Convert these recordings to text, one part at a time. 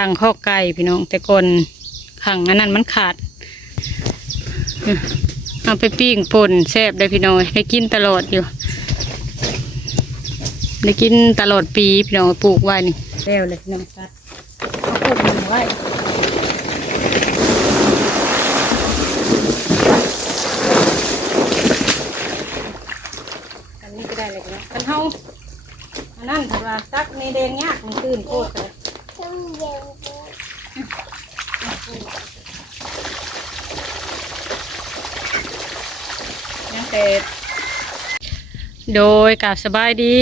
ข้างข้อไก่พี่น้องแต่ก่อนข้างนั้นมันขาดเอาไปปิ้งป่นแซ่บได้พี่น้องได้กินตลอดอยู่ได้กินตลอดปีพี่น้องปลูกไว้นี่แล้วเลยพี่น้องตัดเอาปลูกไว้อันนี้ก็ได้เลยนะกันเฮาอันนั้นถ้าว่าตักในแดงยากมันตื่นโคตรเลยยังเสร็จโดยกับสบายดี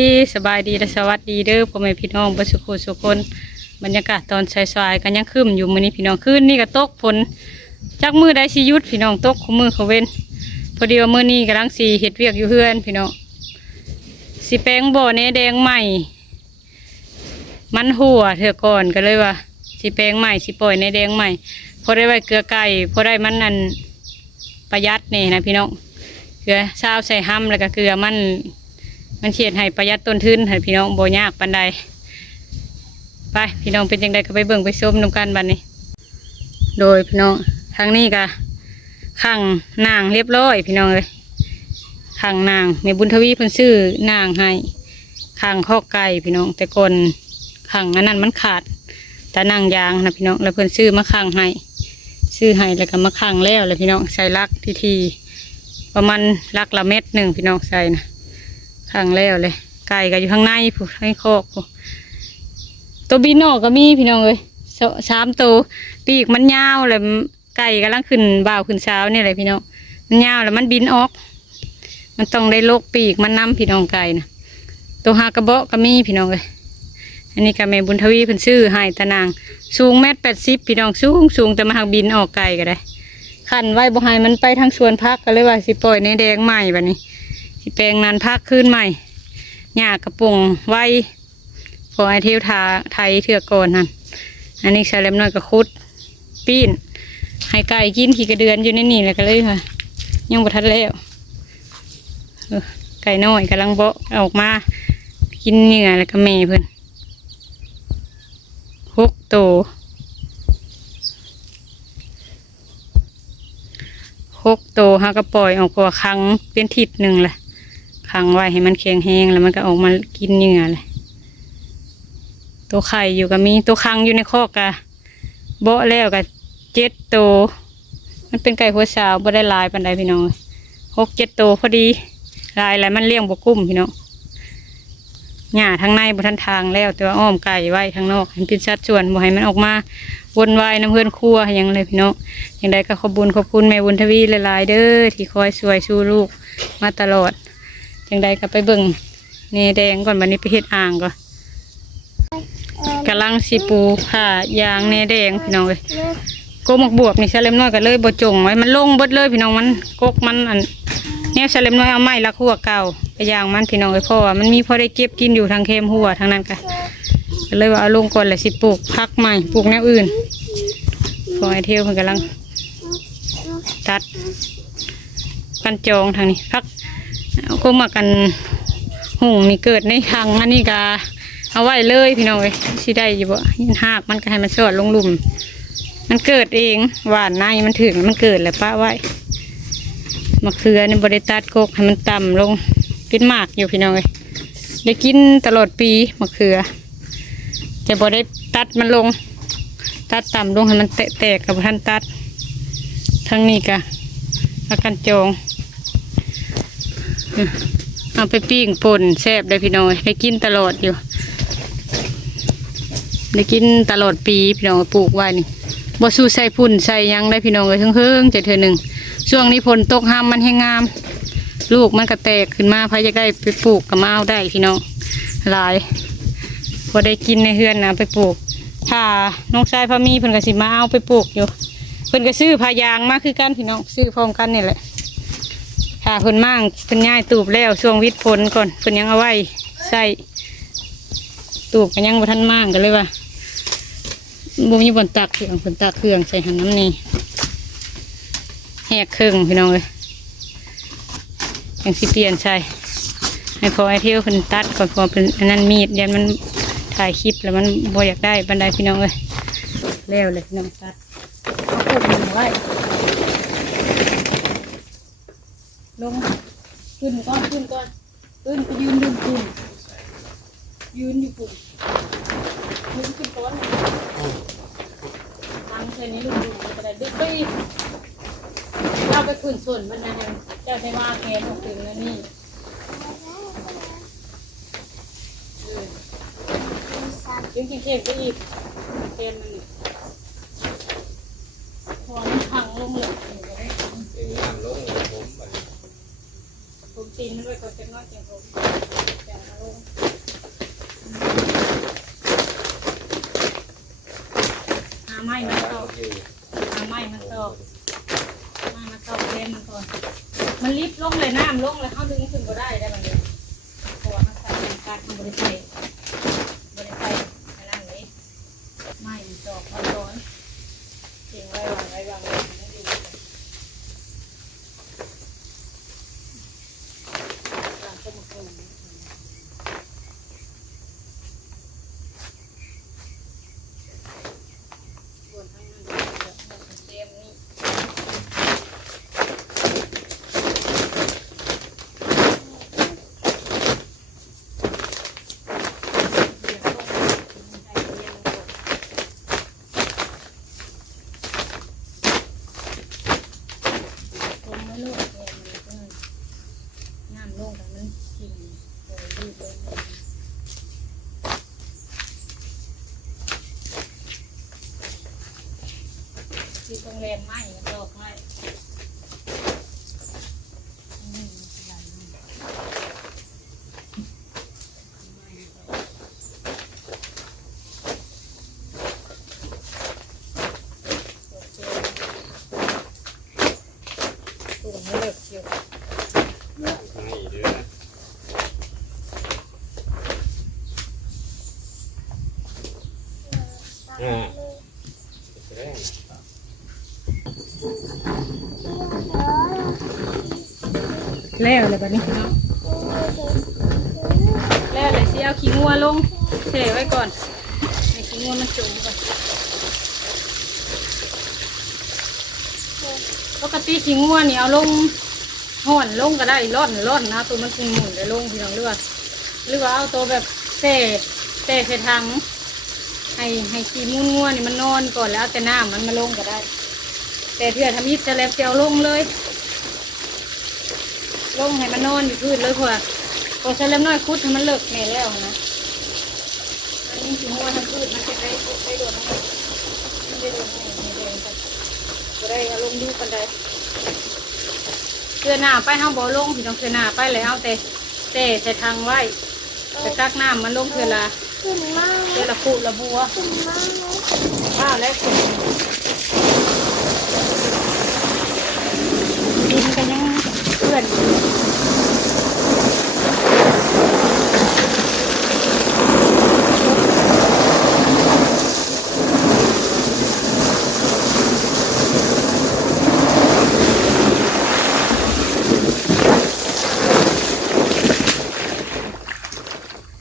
และสวัสดีเด้อพ่อแม่พี่น้องบ่สุขสุขคนบรรยากาศตอนสายๆกันยังคืมอยู่มื้อนี้พี่น้องคืนนี่ก็ตกฝนจักมือได้สิหยุดพี่น้องตกคู่มือเขาเว้นพอดีว่ามื้อนี้กำลังสิเฮ็ดเวียกอยู่เฮือนพี่น้องสิแปลงบ่อแหนแดงใหม่มันหัวเถอะก่อนก็เลยว่าสิแปลงใหม่สิปล่อยแหนแดงใหม่พอได้ไว้เกลือไก่พอได้มันนั่นประหยัดนี่นะพี่น้องเกลือซาวใส่ห้ำแล้วก็เกลือมันเฉียดให้ประหยัดต้นทุนให้พี่น้องบ่ยากปานใดไปพี่น้องเป็นจังใดก็ไปเบิ่งไปชมนำกันบัดนี้โดยพี่น้องทางนี้ก็ข้างนางเรียบร้อยพี่น้องเลยข้างนางแม่บุญทวีเพิ่นซื้อนางให้ข้างข้อไก่พี่น้องแต่ก่อนข้างนั้นมันขาดแต่นางยางนะพี่น้องแล้วเพิ่นซื้อมาข้างให้แล้วก็มาข้างแล้วเลยพี่น้องใส่ลักทีประมาณลักละเม็ดหนึ่งพี่น้องใส่นะข้างแล้วเลยไก่ก็อยู่ข้างในผู้ให้คอกผู้ตัวบินออกก็มีพี่น้องเลย3 ตัวปีกมันยาวเลยไก่กำลังขึ้นบ่าวขึ้นเช้านี่เลยพี่น้องมันยาวแล้วมันบินออกมันต้องได้โลกปีกมันน้ำพี่น้องไก่นะตัวหากระเบาะก็มีพี่น้องเลยอันนี้ก็แม่บุญทวีเพิ่นซื้อให้ตะนางสูง1.80 พี่น้องสูงแต่มาหักบินออกไก่ก็ได้ขันไว้บ่ให้มันไปทางสวนพักก็เลยว่าสิปล่อยในแดงใหม่แบบนี้สิแปลงนานพักขึ้นใหม่หญ้ากระปุงไว้พอไอเที่ยวไทยเถื่อก่อนนั่นอันนี้ใส่เล็บน้อยก็คุดปีนให้ไก่กินขี่กระเดือนอยู่ในนี่แหละก็เลยค่ะยังบ่ทันแล้วไก่น้อยกำลังเบาะออกมากินเนื้อแล้วก็แม่เพิ่น6 ตัวฮะก็ปล่อยออกกว่าครั้งเป็นทิศหนึ่งแหละครั้งไว้ให้มันแข็งแห้งแล้วมันก็ออกมากินเนื้อเลยตัวไข่อยู่กับมีตัวคังอยู่ในคอกกะเบาะแล้วกับ7 ตัวมันเป็นไก่หัวสาวบ่ได้ลายปันใดพี่น้อง6-7 ตัวพอดีลายอะไรมันเลี้ยงบกุ้มพี่น้องหญ้าทางในบนทันทางแล้วแต่ว่าอ้อมไก่ไว้ทางนอกเห็นเป็นสัดส่วนบ่ให้มันออกมาวนวายน้ำเพื่อนครัวอย่างเลยพี่น้องอย่างใดก็ขอบคุณแม่บุญทวีหลายๆเด้อที่คอยช่วยสู้ลูกมาตลอดอย่างใดก็ไปเบิ่งเนแดงก่อนวันนี้ไปเฮ็ดอ่างก่อนกำลังสิปูผ่ายางเนแดงพี่น้องเลยโกหมกบวบนี่เสล็มน้อยก็เลยบ่จงไว้มันลงเบิดเลยพี่น้องมันกกมันอันเนี่ยเสล็มน้อยเอาไม้ลักหัวเก่าไปยางมันพี่น้องเลยเพราะว่ามันมีพอได้เก็บกินอยู่ทางเข้มหัวทางนั้นก็เลยว่าเอาลงก่อนแหละสิปลูกพักใหม่ปลูกแนวอื่นพอไอเที่ยวมันกำลังตัดกันจองทางนี้พักก็มากันหุ่งนี่เกิดในทางอันนี้ก็เอาไว้เลยพี่น้องเลยสิได้อยู่บ่ยินหากมันก็ให้มันสอดลงหลุมมันเกิดเองหวานในมันถึงมันเกิดแล้วป้าไว้มะเขือในบริตัดกกให้มันต่ำลงเป็นหมากอยู่พี่น้องเลยได้กินตลอดปีมะเขือจะบ่ได้ตัดมันลงตัดต่ำลงให้มันแตกกับท่านตัดทั้งนี้กะอากันจองเอาไปปิ้งป่นแซ่บได้พี่น้อยได้กินตลอดอยู่ได้กินตลอดปีพี่น้องปลูกไว้นี่บ่สู้ใส่พุ่นใส่ยังได้พี่น้องเลยเฮิงจะเธอหนึ่งช่วงนี้ฝนตกห้ามมันให้งามลูกมันก็แตกขึ้นมาพายจะได้ไปปลูกกับมาเอาได้พี่น้องหลายพอได้กินในเฮือนนะไปปลูกถ้าน้องชายพามีเพิ่นก็สิมาเอาไปปลูกอยู่เพิ่นก็ซื้อพายางมาคือกันพี่น้องซื้อพร้อมกันนี่แหละถ้าเพิ่นมั่งเพิ่นง่ายตูบแล้วช่วงวิทย์ผลก่อนเพิ่นยังเอาไว้ใส่ตูบกันยังบ่ทันมั่งกันเลยว่าบ่มีบนตักเครื่องใส่หันน้ำนี่แหกเครื่องพี่น้องเลยยังสิเปลี่ยนใส่ให้พอไอเที่ยวเพิ่นตัดก่อนพอเป็นอันนั้นมีดยันมันถ่ายคลิปแล้วมันบ่อยากได้บันไดพี่น้องเลย แล้วเลยน้ำตัดเอากดมันไว้ลงขึ้นก่อนขึ้นไปยืนดูปุ่นยืนอยู่ปุ่นยืนขึ้นก้อนทางเส้นนี้ลุงดูจะได้ดึกไปอีกเราไปขึ้นส่วนมันนะยังเจ้าใช้ว่าแกนของถึงแล้วนี่ยืนเข่งไปอีกเต็มมันพอมันพังลงเลยผมตีนมันด้วยก็จะน้อยจังผมจะมาลงหาไม้มันต่อหาไม้มันต่อเต็มมันก่อนมันลิบลงเลยน้ำลงเลยเข้าดึงขึ้นก็ได้บางทีเพราะว่ามันใส่การทำบริษัทนั่นเลยไม้ต่อเขาร้อนเก่งไว้วางไม่ดีการต้มกุ้งบนทั้งนั้นเตรียมนี่ที่โรงแรมไหม้ดอกไม้ตัวไม่เลิกเชียวแล้วเลยแบบนี้เนาะแล้วเลยสิเอาขี้งัวลงเฉไว้ก่อนให้ขี้งัวมันจมก่อนปกติขี้งัวนี่เอาลงห่อนลงก็ได้ร่อนนะตัวมันคงหมุนได้ลงพี่น้องเลือดหรือว่าเอาตัวแบบเส่ใส่ถังให้ขี้งัวนี่มันนอนก่อนแล้วแต่น้ำมันมาลงก็ได้แต่เพื่อทำยิบจะแล้วเจียวลงเลยลงให้มันนอนอยู่พื้นเลยพอใช้เล็บน้อยคุดให้มันเลิกแน่แล้วนะอันนี้ถึงว่าทั้งพื้นมันจะได้โดนไม่ได้โดนไม่ได้กันก็ได้ลงดูกันได้เสื้อหน้าไปห้ามบ่ลงพี่น้องเสื้อหน้าไปแล้วแต่ใส่ทางไว้แต่ตักน้ำมันลงเพื่อละคู่ละบัวข้าวแล้วดินกันยังเพื่อน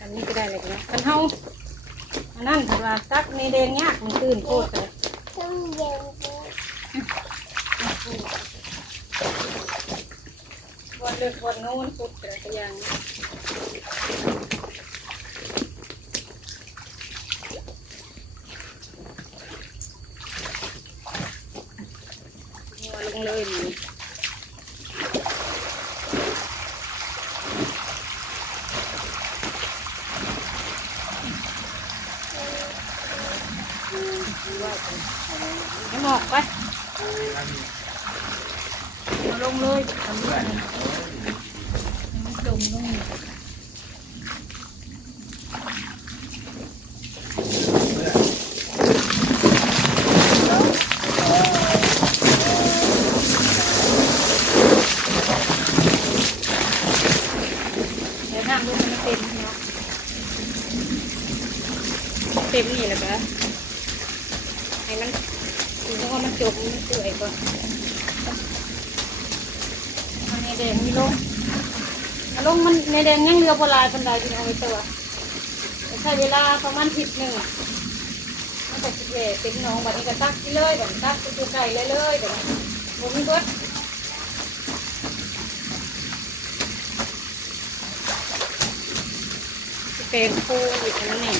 อันนี้ก็ได้เลยนะกันเฮาอันนั้นถือว่าตักในแดงยากมันตื่นโคตรเลยวันเลือกวันโน้นสุดแต่ก็ยังงัวลงเลยนี่ให้หมอกไปมาลงเลยทำด้วยมันจมลงแล้วน้ำลูกมันเต็มเนาะเต็มนี่แหละค่ะให้มันดูว่ามันจมมันเปื่อยก่อนอันนี้แดงมีลงมันในแดงยังเรือโบราณคนใดกินเอาไว้ตัวใช้เวลาประมาณ10 นึงมัน ก็สิเป็นน้องบัดนี้ก็ตักไปเลยบัดตักตัวไก่เลยบัดนี้บ่มีเบิดสิเป็นปูอีกนั่นนี่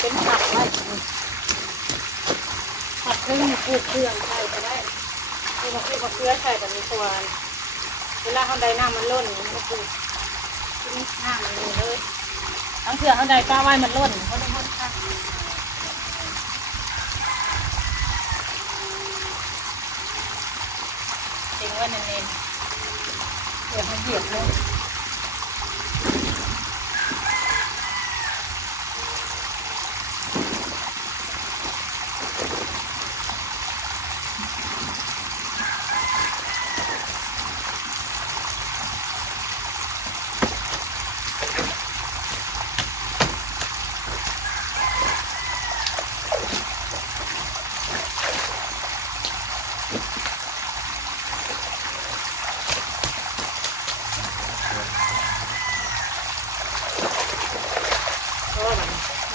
เป็นผักไว้ผักเรื่องปลูกเครื่องใส่ก็ได้ที่มาขึ้นมาเกลือใส่แต่มีตัวเวลาเขาได้น้ำมันล้นมันก็ปลูกที่นี่น้ำมันเลยทั้งเถื่อเขาได้ป้าไว้มันล้นเขาได้หมดค่ะเองว่าเน้นๆเดี๋ยวเขาเหยียบเลย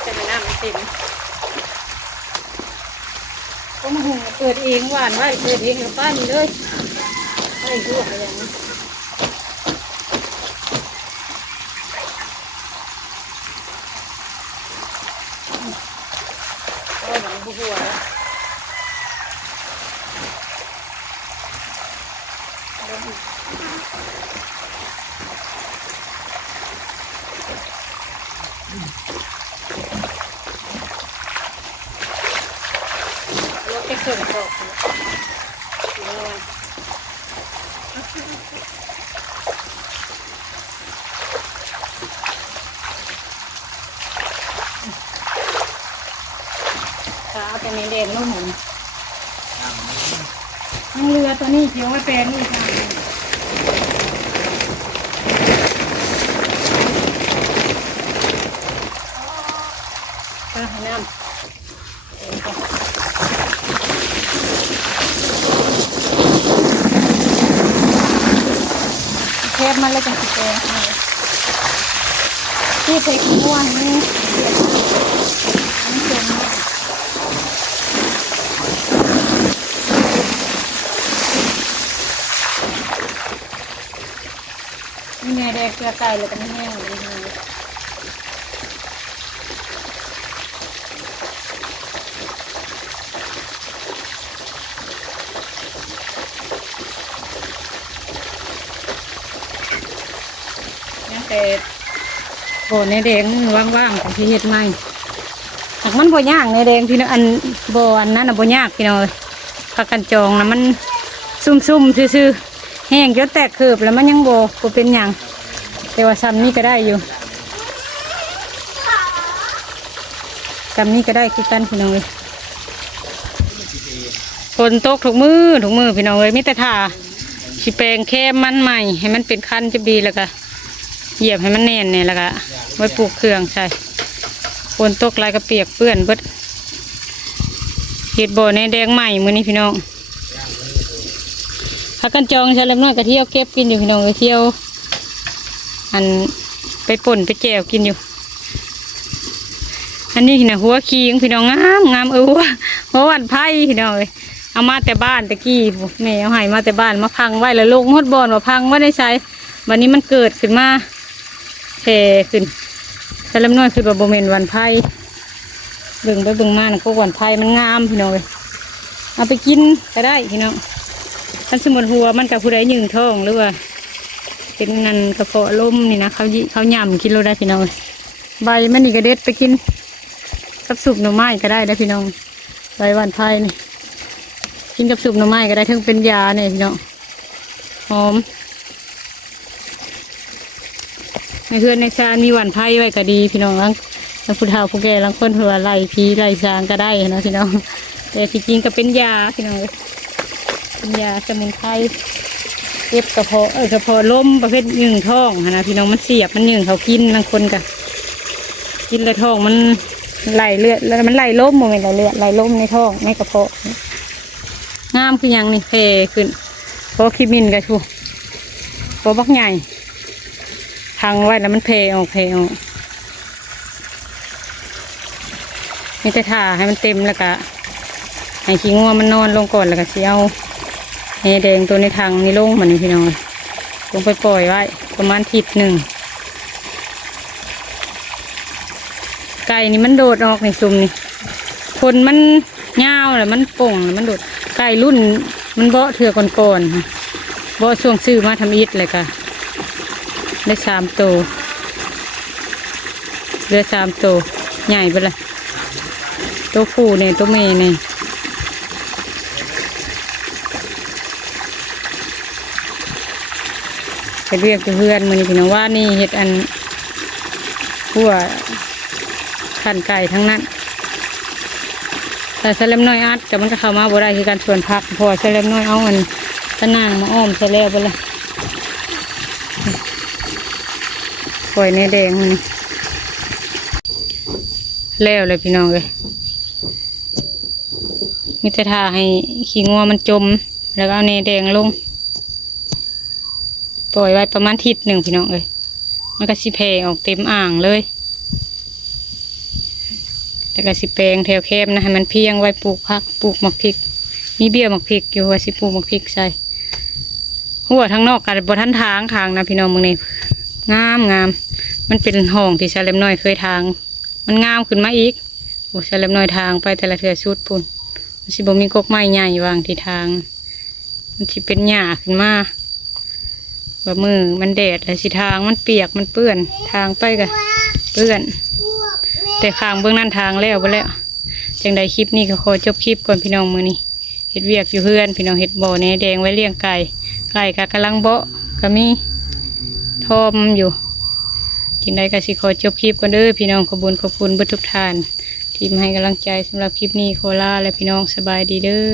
จะให้น้ำมันเต็มก็มาหุงเปิดเองหวานไว้เปิดเองกับป้านี่เลยให้ดูอะไรอย่างนี้ก็หลังหัวแล้วแค่เกิดตกขาเป็นแดงนุ่มนั่งเรือตัวนี้เกี่ยวไว้แปลนี่ค่ะก็น้ำเทปมันเลยจังสิแกที่ใส่ขี้ม่วงนี่นี่แม่แดงเกลือไก่เลยกันแห้งเลยแต่โบในแดงนี่ว่างๆของพี่เฮ็ดใหม่หากมันบ่ยากในแดงพี่น้องอันโบอันนั้นน่ะบ่ยากพี่น้องผักกันจองนะมันซุ่มซื่อๆแห้งจนแตกเขือบแล้วมันยังบ่เป็นหยังแต่ว่าซ้ำนี่ก็ได้อยู่ซ้ำนี่ก็ได้คือกันพี่น้องเลยฝนตกถุกมือพี่น้องเลยมิแต่ท่าสิแปลงแค่มันใหม่ให้มันเป็นคันจะดีแล้วก็เหยียบให้มันแน่นเนี่ยแล้วก็ไว้ปลูกเครื่องใช่ฝนตกลายก็เปียกเปื้อนเบิดเห็ดบ่อในแดงใหม่มื้อนี้พี่น้องพักกันจองใช่แล้วน้อยก็เที่ยวเก็บกินอยู่พี่น้องก็เที่ยวอันไปป่นไปแจวกินอยู่อันนี้นะหัวขี้งพี่น้องงามหัววันไผ่พี่น้องเลยเอามาแต่บ้านตะกี้แม่เอาให้มาแต่บ้านมาพังไว้แล้วลงหดบ่อนมาพังไว้ได้ใช้วันนี้มันเกิดขึ้นมาแผ่ขึ้นแต่ลำน้อยคือแบบโบเมนวันไผ่เบิ่งไปเบิ่งมานะพวกวันไผ่มันงามพี่น้องเลยเอาไปกินก็ได้พี่น้องท่านสมุนหัวมันกับผู้ใดยืงท้องหรือว่าเป็นนันกระเพาะลมนี่นะเขาย่ำกินเราได้พี่น้อง ใบมันนี่ก็เด็ดไปกินกับสุปหน่อไม้ก็ได้นะพี่น้องใบหวานไทยนี่กินกับสุปหน่อไม้ก็ได้ทั้งเป็นยาเนี่ยพี่น้องหอมในเพื่อนในชามีหวานไทยไว้ก็ดีพี่น้องทั้งผู้เฒ่าผู้แก่ทั้งคนเผื่อไล่ผีไล่ช้างก็ได้นะพี่น้องแต่ที่จริงก็เป็นยาพี่น้องเป็นยาสมุนไพรเก็บกระเพาะกระเพาะล้มประเภทหนึ่งท้องนะพี่น้องมันเสียบมันหนึ่งเขากินบางคนก็กินแล้วท้องมันไหลเลือดแล้วมันไหลล้มโมเมนต์ไหลเลือดไหลล้มในท้องในกระเพาะงามคือยังนี่เพขึ้นเพราะขี้มินกับชูเพราะบักใหญ่ทางไว้แล้วมันเพออกนี่จะถ่าให้มันเต็มแล้วก็ให้ขี้งัวมันนอนลงก่อนแล้วก็เสียเอาแหแดงตัวในทางนี่ลงมันนี่พี่น้องลงไปปล่อยไว้ประมาณอาทิตย์หนึ่งไก่นี่มันโดดออกในซุ่มนี่คนมันเงาเลยมันป่งเลยมันโดดไก่รุ่นมันเบาะเถื่อก่อนค่ะเบาะช่วงซื้อมาทำอิฐเลยค่ะได้3 ตัวเหลือ3 ตัวใหญ่ไปเลยตัวผู้เนี่ยตัวเมย์เนี่ยเห็ดเรียกเพื่อนมือนี่พี่น้องว่านี่เห็ดอันหัวขันไก่ทั้งนั้นแต่เซเลมน้อยอัดแต่มันจะเข้ามาบ่ได้คือการชวนพักพอเซเลมน้อยเอาเงินตะนางมาอ้อมเซเลบไปเลยปล่อยในแดงมันแล้วเลยพี่น้องเลยมิตรทาให้ขี้งัวมันจมแล้วก็เอาในแดงลงปล่อยไว้ประมาณอาทิตย์หนึ่งพี่น้องเลยมันก็สิแผ่ออกเต็มอ่างเลยแล้วก็สิแปลงแถวแคบนะให้มันเพียงไว้ปลูกผักปลูกหมักพริกมีเบี้ยหมักพริกอยู่ว่าสิปลูกหมักพริกใส่หัวทั้งนอกกันบนทันทางนะพี่น้องมึงนี่งามมันเป็นห้องที่ชาเลมน้อยเคยทางมันงามขึ้นมาอีกโอ้ชาเลมน้อยทางไปแต่ละเทือชุดปุ่นมันสิบ่มีกกไม้ใหญ่วางที่ทางมันสิเป็นหญ้าขึ้นมาว่ามือมันแดดแล้วสิทางมันเปียกมันเปื้อนทางไปกันเปื้อนแต่ข้างเบื้องนั้นทางแล้วไปแล้วจังใดคลิปนี้ก็ขอจบคลิปก่อนพี่น้องมือนี้เห็ดเวียกอยู่เพื่อนพี่น้องเห็ดบ่อแหนแดงไว้เลี้ยงไก่ก็กำลังเบาะก็มีทอมอยู่จังใดก็สิขอจบคลิปกันเด้อพี่น้องขอบคุณเบิดทุกท่านที่มาให้กำลังใจสำหรับคลิปนี้โคลาและพี่น้องสบายดีเด้อ